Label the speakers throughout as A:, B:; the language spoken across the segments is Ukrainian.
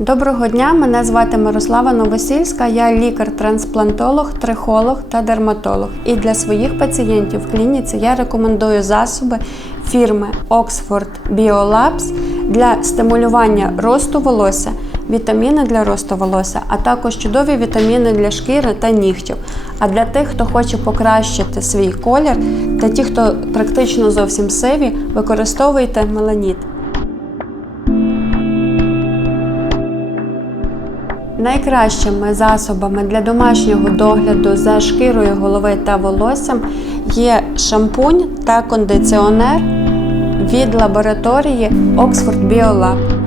A: Доброго дня, мене звати Мирослава Новосільська. Я лікар-трансплантолог, трихолог та дерматолог. І для своїх пацієнтів в клініці я рекомендую засоби фірми Oxford Biolabs для стимулювання росту волосся, вітаміни для росту волосся, а також чудові вітаміни для шкіри та нігтів. А для тих, хто хоче покращити свій колір, та ті, хто практично зовсім сиві, використовуйте меланіт. Найкращими засобами для домашнього догляду за шкірою голови та волоссям є шампунь та кондиціонер від лабораторії Oxford Biolab.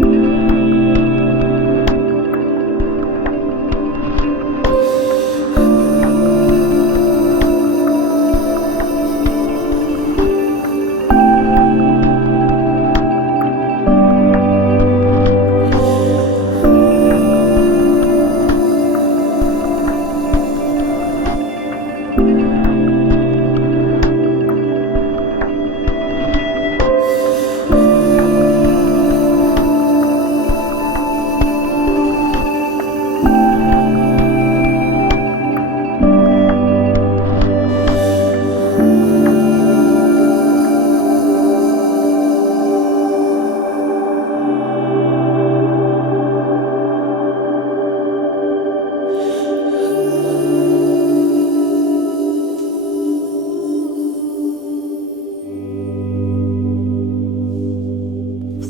A: thank you.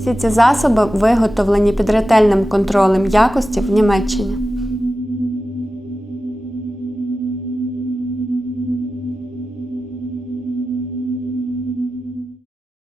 A: Всі ці засоби виготовлені під ретельним контролем якості в Німеччині.